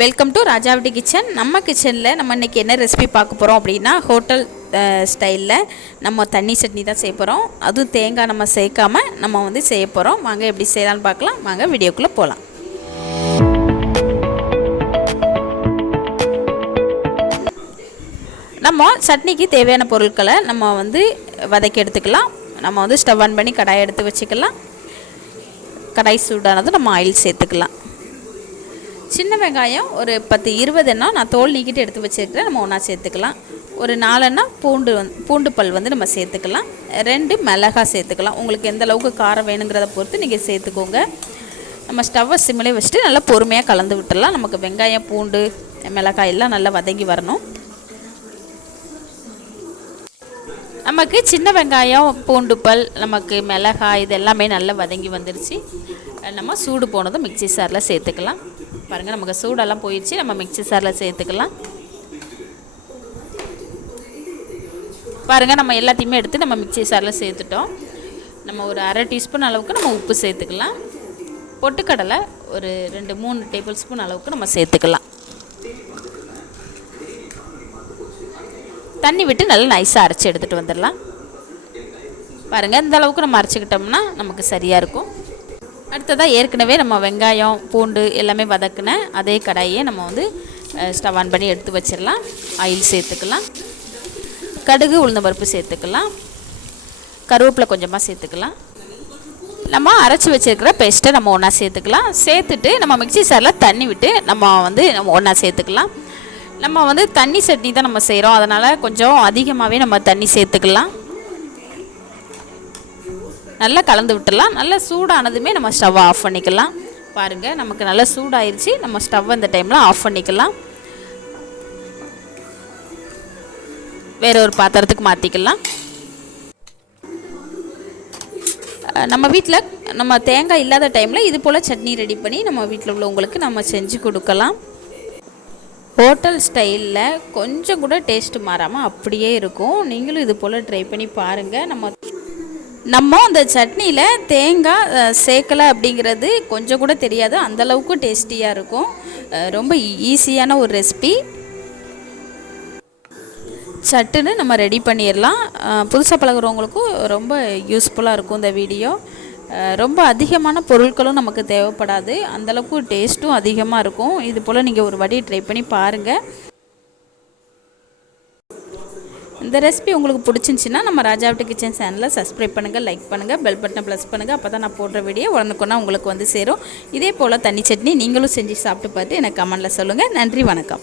Welcome to ராஜாவட்டி kitchen நம்ம கிச்சனில் நம்ம இன்றைக்கி என்ன ரெசிபி பார்க்க போகிறோம் அப்படின்னா ஹோட்டல் ஸ்டைலில் நம்ம தண்ணி சட்னி தான் செய்ய போகிறோம் அதுவும் தேங்காய் நம்ம சேர்க்காமல் நம்ம வந்து செய்ய போகிறோம் வாங்க எப்படி செய்யலான்னு பார்க்கலாம். வாங்க வீடியோக்குள்ளே போகலாம் நம்ம சட்னிக்கு தேவையான பொருட்களை நம்ம வந்து வதக்கி எடுத்துக்கலாம். நம்ம வந்து ஸ்டவ் ஆன் பண்ணி கடாயை எடுத்து வச்சுக்கலாம். கடாய் சூடானதும் நம்ம ஆயில் சேர்த்துக்கலாம். சின்ன வெங்காயம் ஒரு பத்து இருபதுன்னா நான் தோல் நீக்கிட்டு எடுத்து வச்சுருக்கிறேன். நம்ம ஒன்றா சேர்த்துக்கலாம். ஒரு நாலுன்னா பூண்டு வந்து பூண்டு பல் வந்து நம்ம சேர்த்துக்கலாம். ரெண்டு மிளகா சேர்த்துக்கலாம். உங்களுக்கு எந்த அளவுக்கு காரம் வேணுங்கிறத பொறுத்து நீங்கள் சேர்த்துக்கோங்க. நம்ம ஸ்டவ்வை சிம்மிலே வச்சுட்டு நல்லா பொறுமையாக கலந்து விட்டுடலாம். நமக்கு வெங்காயம் பூண்டு மிளகாய் எல்லாம் நல்லா வதங்கி வரணும். நமக்கு சின்ன வெங்காயம் பூண்டு பல் நமக்கு மிளகாய் இது எல்லாமே நல்லா வதங்கி வந்துருச்சு. நம்ம சூடு போனதும் மிக்சி சாரில் சேர்த்துக்கலாம். பாருங்கள் நமக்கு சூடெல்லாம் போயிடுச்சு. நம்ம மிக்சி சாரில் சேர்த்துக்கலாம். பாருங்கள் நம்ம எல்லாத்தையுமே எடுத்து நம்ம மிக்சி சாரில் சேர்த்துட்டோம். நம்ம ஒரு அரை டீஸ்பூன் அளவுக்கு நம்ம உப்பு சேர்த்துக்கலாம். பொட்டுக்கடலை ஒரு ரெண்டு மூணு டேபிள் ஸ்பூன் அளவுக்கு நம்ம சேர்த்துக்கலாம். தண்ணி விட்டு நல்லா நைஸாக அரைச்சி எடுத்துகிட்டு வந்துடலாம். பாருங்கள் இந்த அளவுக்கு நம்ம அரைச்சிக்கிட்டோம்னா நமக்கு சரியாக இருக்கும். அடுத்ததாக ஏற்கனவே நம்ம வெங்காயம் பூண்டு எல்லாமே வதக்குன அதே கடாயை நம்ம வந்து ஸ்டவ் ஆன் பண்ணி எடுத்து வச்சிடலாம் ஆயில் சேர்த்துக்கலாம். கடுகு உளுந்த பருப்பு சேர்த்துக்கலாம். கருவேப்பிலை கொஞ்சமாக சேர்த்துக்கலாம். நம்ம அரைச்சி வச்சுருக்கிற பேஸ்ட்டை நம்ம ஒன்றா சேர்த்துக்கலாம். சேர்த்துட்டு நம்ம மிக்சி சாரில் தண்ணி விட்டு நம்ம வந்து நம்ம ஒன்றா சேர்த்துக்கலாம். நம்ம வந்து தண்ணி சட்னி தான் நம்ம செய்கிறோம் அதனால் கொஞ்சம் அதிகமாகவே நம்ம தண்ணி சேர்த்துக்கலாம். நல்லா கலந்து விட்டுடலாம். நல்லா சூடானதுமே நம்ம ஸ்டவ்வை ஆஃப் பண்ணிக்கலாம். பாருங்கள் நமக்கு நல்லா சூடாயிருச்சு. நம்ம ஸ்டவ் இந்த டைமில் ஆஃப் பண்ணிக்கலாம். வேற ஒரு பாத்திரத்துக்கு மாற்றிக்கலாம் நம்ம வீட்டில் நம்ம தேங்காய் இல்லாத டைமில் இது போல் சட்னி ரெடி பண்ணி நம்ம வீட்டில் உள்ளவங்களுக்கு நம்ம செஞ்சு கொடுக்கலாம். ஹோட்டல் ஸ்டைலில் கொஞ்சம் கூட டேஸ்ட்டு மாறாமல் அப்படியே இருக்கும். நீங்களும் இது போல் ட்ரை பண்ணி பாருங்கள் நம்ம நம்ம அந்த சட்னியில் தேங்காய் சேர்க்கலை அப்படிங்கிறது கொஞ்சம் கூட தெரியாது. அந்தளவுக்கு டேஸ்டியாக இருக்கும். ரொம்ப ஈஸியான ஒரு ரெசிபி. சட்டுன்னு நம்ம ரெடி பண்ணிடலாம். புதுசாக பழகிறவங்களுக்கும் ரொம்ப யூஸ்ஃபுல்லாக இருக்கும் இந்த வீடியோ. ரொம்ப அதிகமான பொருட்களும் நமக்கு தேவைப்படாது. அந்தளவுக்கு டேஸ்ட்டும் அதிகமாக இருக்கும். இது போல் நீங்கள் ஒரு வாட்டி ட்ரை பண்ணி பாருங்கள் இந்த ரெசிபி உங்களுக்கு பிடிச்சிருந்துச்சின்னா நம்ம ராஜாவட்டி கிச்சன் சேனலை சப்ஸ்கிரைப் பண்ணுங்கள் லைக் பண்ணுங்கள் பெல் பட்டனை ப்ளஸ் பண்ணுங்கள் அப்போ தான் நான் போடுற வீடியோ உடனுக்குன்னா உங்களுக்கு வந்து சேரும். இதே போல் தண்ணி சட்னி நீங்களும் செஞ்சு சாப்பிட்டு பார்த்து எனக்கு கமெண்டில் சொல்லுங்கள் நன்றி வணக்கம்.